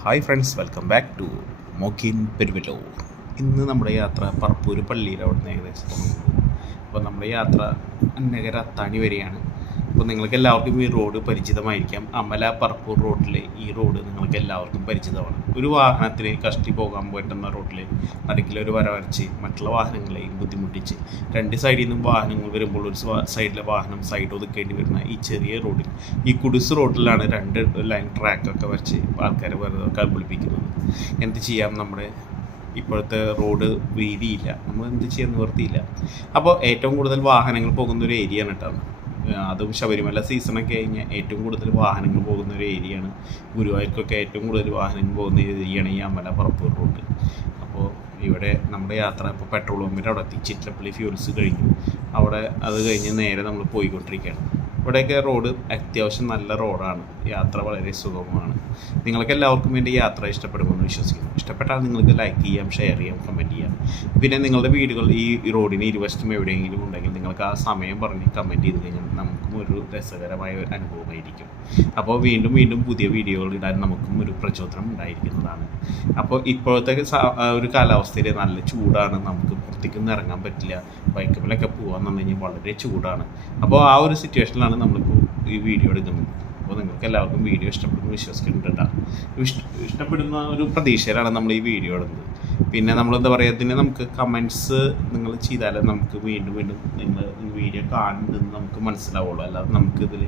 Hi friends welcome back to മോക്കിൻ പെരുവിലോ ഇന്ന് നമ്മുടെ യാത്ര പറപ്പൂർ പള്ളിയിൽ അവിടെ നിന്ന് ഏകദേശം അപ്പോൾ നമ്മുടെ യാത്ര അന്നഗര അത്താണി വരെയാണ് അപ്പോൾ നിങ്ങൾക്ക് എല്ലാവർക്കും ഈ റോഡ് പരിചിതമായിരിക്കാം. അമല പറപ്പൂർ റോഡിൽ ഈ റോഡ് നിങ്ങൾക്ക് എല്ലാവർക്കും പരിചിതമാണ്. ഒരു വാഹനത്തിന് കഷ്ടി പോകാൻ പറ്റുന്ന റോഡിൽ നടുക്കിൽ ഒരു വരവരച്ച് മറ്റുള്ള വാഹനങ്ങളെയും ബുദ്ധിമുട്ടിച്ച് രണ്ട് സൈഡിൽ നിന്നും വാഹനങ്ങൾ വരുമ്പോൾ ഒരു സൈഡിലെ വാഹനം സൈഡ് ഒതുക്കേണ്ടി വരുന്ന ഈ ചെറിയ റോഡിൽ ഈ കുടിസ് റോഡിലാണ് രണ്ട് ലൈൻ ട്രാക്കൊക്കെ വരച്ച് ആൾക്കാരെ വെറുതെ കബളിപ്പിക്കുന്നത്. എന്ത് ചെയ്യാം നമ്മുടെ ഇപ്പോഴത്തെ റോഡ് വീതിയില്ല. നമ്മൾ എന്ത് ചെയ്യാൻ നിവർത്തിയില്ല അപ്പോൾ ഏറ്റവും കൂടുതൽ വാഹനങ്ങൾ പോകുന്ന ഒരു ആണ് കേട്ടോ അതും ശബരിമല സീസണൊക്കെ കഴിഞ്ഞ് ഏറ്റവും കൂടുതൽ വാഹനങ്ങൾ പോകുന്ന ഒരു ഏരിയയാണ് ഗുരുവായൂർക്കൊക്കെ ഏറ്റവും കൂടുതൽ വാഹനങ്ങൾ പോകുന്ന ഏരിയയാണ് ഈ അമ്പല പറപ്പൂർ റോഡ് അപ്പോൾ ഇവിടെ നമ്മുടെ യാത്ര ഇപ്പോൾ പെട്രോൾ പമ്പിന്റെ അവിടെ എത്തി. ചിറ്റപ്പള്ളി ഫ്യൂൽസ് കഴിഞ്ഞു. അവിടെ അത് കഴിഞ്ഞ് നേരെ നമ്മൾ പോയിക്കൊണ്ടിരിക്കുകയാണ്. ഇവിടെയൊക്കെ റോഡ് അത്യാവശ്യം നല്ല റോഡാണ് യാത്ര വളരെ സുഗമമാണ് നിങ്ങൾക്ക് എല്ലാവർക്കും എന്റെ യാത്ര ഇഷ്ടപ്പെടുമെന്ന് വിശ്വസിക്കുന്നു. ഇഷ്ടപ്പെട്ടാൽ നിങ്ങൾക്ക് ലൈക്ക് ചെയ്യാം ഷെയർ ചെയ്യാം കമന്റ് ചെയ്യാം. പിന്നെ നിങ്ങളുടെ വീടുകൾ ഈ റോഡിന് ഇരുവശത്തും എവിടെയെങ്കിലും ഉണ്ടെങ്കിൽ നിങ്ങൾക്ക് ആ സമയം പറഞ്ഞ് കമന്റ് ചെയ്ത് കഴിഞ്ഞാൽ നമുക്കും ഒരു രസകരമായ ഒരു അനുഭവമായിരിക്കും. അപ്പോൾ വീണ്ടും വീണ്ടും പുതിയ വീഡിയോകൾ ഇടാൻ നമുക്കും ഒരു പ്രചോദനം ഉണ്ടായിരിക്കുന്നതാണ്. അപ്പോൾ ഇപ്പോഴത്തെ ഒരു കാലാവസ്ഥയിൽ നല്ല ചൂടാണ്. നമുക്ക് പുറത്തേക്കൊന്നും ഇറങ്ങാൻ പറ്റില്ല. ബൈക്കുകളൊക്കെ പോകാന്നുണ്ടെങ്കിൽ വളരെ ചൂടാണ്. അപ്പോൾ ആ ഒരു സിറ്റുവേഷനിലാണ് നമ്മളിപ്പോൾ ഈ വീഡിയോ എടുക്കുന്നത് അപ്പോൾ നിങ്ങൾക്ക് എല്ലാവർക്കും വീഡിയോ ഇഷ്ടപ്പെടുന്നു വിശ്വസിക്കുന്നുണ്ട് കേട്ടോ. ഇഷ്ടപ്പെടുന്ന ഒരു പ്രതീക്ഷയിലാണ് നമ്മൾ ഈ വീഡിയോ ഇടുന്നത്. പിന്നെ നമ്മൾ എന്താ പറയുക ഇതിന് നമുക്ക് കമൻസ് നിങ്ങൾ ചെയ്താലേ നമുക്ക് വീണ്ടും വീണ്ടും നിങ്ങൾ വീഡിയോ കാണുന്നുണ്ടെന്ന് നമുക്ക് മനസ്സിലാവുള്ളൂ. അല്ലാതെ നമുക്ക് ഇതിൽ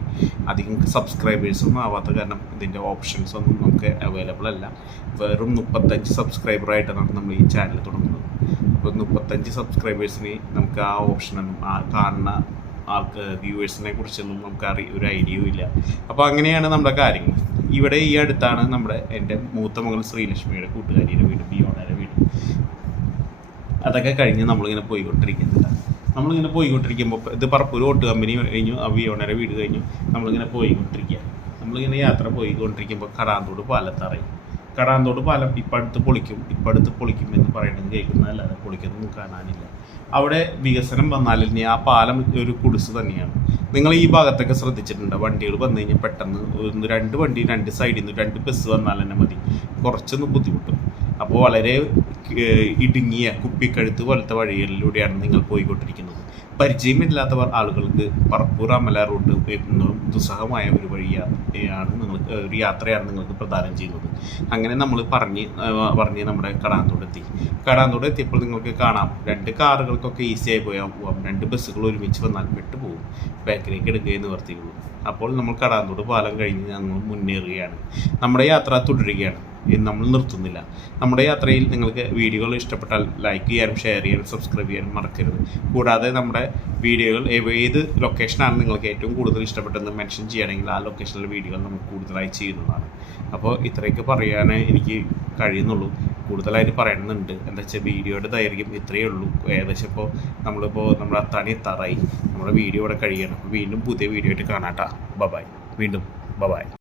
അധികം സബ്സ്ക്രൈബേഴ്സ് ഒന്നും ആവാത്ത കാരണം ഇതിന്റെ ഓപ്ഷൻസ് ഒന്നും നമുക്ക് അവൈലബിൾ അല്ല. വെറും മുപ്പത്തഞ്ച് സബ്സ്ക്രൈബറായിട്ടാണ് നമ്മൾ ഈ ചാനൽ തുടങ്ങുന്നത്. അപ്പോൾ മുപ്പത്തഞ്ച് സബ്സ്ക്രൈബേഴ്സിന് നമുക്ക് ആ ഓപ്ഷനൊന്നും ആ കാണുന്ന ആൾക്ക് വ്യൂവേഴ്സിനെ കുറിച്ചൊന്നും നമുക്ക് അറി ഒരു ഐഡിയയും ഇല്ല. അപ്പോൾ അങ്ങനെയാണ് നമ്മുടെ കാര്യങ്ങൾ. ഇവിടെ ഈ അടുത്താണ് നമ്മുടെ എന്റെ മൂത്ത മകൾ ശ്രീലക്ഷ്മിയുടെ കൂട്ടുകാരിയുടെ വീട് ബി ബിയോണയുടെ വീട്. അതൊക്കെ കഴിഞ്ഞ് നമ്മളിങ്ങനെ പോയിക്കൊണ്ടിരിക്കുന്നില്ല നമ്മളിങ്ങനെ പോയിക്കൊണ്ടിരിക്കുമ്പോൾ ഇത് പറപ്പൂർ ഓട്ട് കമ്പനി കഴിഞ്ഞു ബിയോണയുടെ വീട് കഴിഞ്ഞു നമ്മളിങ്ങനെ പോയിക്കൊണ്ടിരിക്കുക നമ്മളിങ്ങനെ യാത്ര പോയിക്കൊണ്ടിരിക്കുമ്പോൾ കടാന്തോട് പാലത്തറയും കടാന്തോട് പാലം ഇപ്പം അടുത്ത് പൊളിക്കും ഇപ്പം അടുത്ത് പൊളിക്കും എന്ന് പറയുന്നത് കേൾക്കുന്നതല്ലാതെ പൊളിക്കുന്നൊന്നും കാണാനില്ല. അവിടെ വികസനം വന്നാൽ തന്നെ ആ പാലം ഒരു കുടിസ് തന്നെയാണ്. നിങ്ങൾ ഈ ഭാഗത്തൊക്കെ ശ്രദ്ധിച്ചിട്ടുണ്ട്? വണ്ടികൾ വന്നു കഴിഞ്ഞാൽ പെട്ടെന്ന് ഒന്ന് രണ്ട് വണ്ടി രണ്ട് സൈഡിൽ നിന്ന് രണ്ട് ബസ് വന്നാൽ തന്നെ മതി. കുറച്ചൊന്ന് ബുദ്ധിമുട്ടും. അപ്പോൾ വളരെ ഇടുങ്ങിയ കുപ്പിക്കഴുത്ത് പോലത്തെ വഴികളിലൂടെയാണ് നിങ്ങൾ പോയിക്കൊണ്ടിരിക്കുന്നത്. പരിചയമില്ലാത്തവർ ആളുകൾക്ക് പറപ്പൂർ അമല റൂട്ട് എന്നതും ദുസ്സഹമായ ഒരു വഴിയാണ് നിങ്ങൾക്ക് ഒരു യാത്രയാണ് നിങ്ങൾക്ക് പ്രദാനം ചെയ്യുന്നത്. അങ്ങനെ നമ്മൾ പറഞ്ഞ് പറഞ്ഞ് നമ്മുടെ കടാന്തോട് എത്തി. കടാന്തോട് എത്തിയപ്പോൾ നിങ്ങൾക്ക് കാണാം രണ്ട് കാറുകൾക്കൊക്കെ ഈസി ആയി പോയാൽ പോവാം രണ്ട് ബസ്സുകൾ ഒരുമിച്ച് വന്നാൽ പെട്ടുപോകും. ബാക്കിലേക്ക് എടുക്കുകയെ നിവർത്തിയുള്ളൂ അപ്പോൾ നമ്മൾ കടാന്തോട് പാലം കഴിഞ്ഞ് ഞങ്ങൾ മുന്നേറുകയാണ്. നമ്മുടെ യാത്ര തുടരുകയാണ്. നമ്മൾ നിർത്തുന്നില്ല. നമ്മുടെ യാത്രയിൽ നിങ്ങൾക്ക് വീഡിയോകൾ ഇഷ്ടപ്പെട്ടാൽ ലൈക്ക് ചെയ്യാനും ഷെയർ ചെയ്യാനും സബ്സ്ക്രൈബ് ചെയ്യാനും മറക്കരുത്. കൂടാതെ നമ്മുടെ വീഡിയോകൾ ഏത് ലൊക്കേഷനാണ് നിങ്ങൾക്ക് ഏറ്റവും കൂടുതൽ ഇഷ്ടപ്പെട്ടെന്ന് മെൻഷൻ ചെയ്യുകയാണെങ്കിൽ ആ ലൊക്കേഷനിലെ വീഡിയോകൾ നമുക്ക് കൂടുതലായി ചെയ്യുന്നതാണ്. അപ്പോൾ ഇത്രയൊക്കെ പറയാനേ എനിക്ക് കഴിയുന്നുള്ളൂ. കൂടുതലായിട്ട് പറയണമെന്നുണ്ട്. എന്താ വെച്ചാൽ വീഡിയോയുടെ ദൈർഘ്യം ഇത്രയേ ഉള്ളൂ. ഏകദേശം ഇപ്പോൾ നമ്മളിപ്പോൾ നമ്മുടെ അത്താണി തറായി നമ്മുടെ വീഡിയോ ഇവിടെ കഴിയണം. വീണ്ടും പുതിയ വീഡിയോ ആയിട്ട് കാണാട്ടാ ബബായ് വീണ്ടും. ബബായ്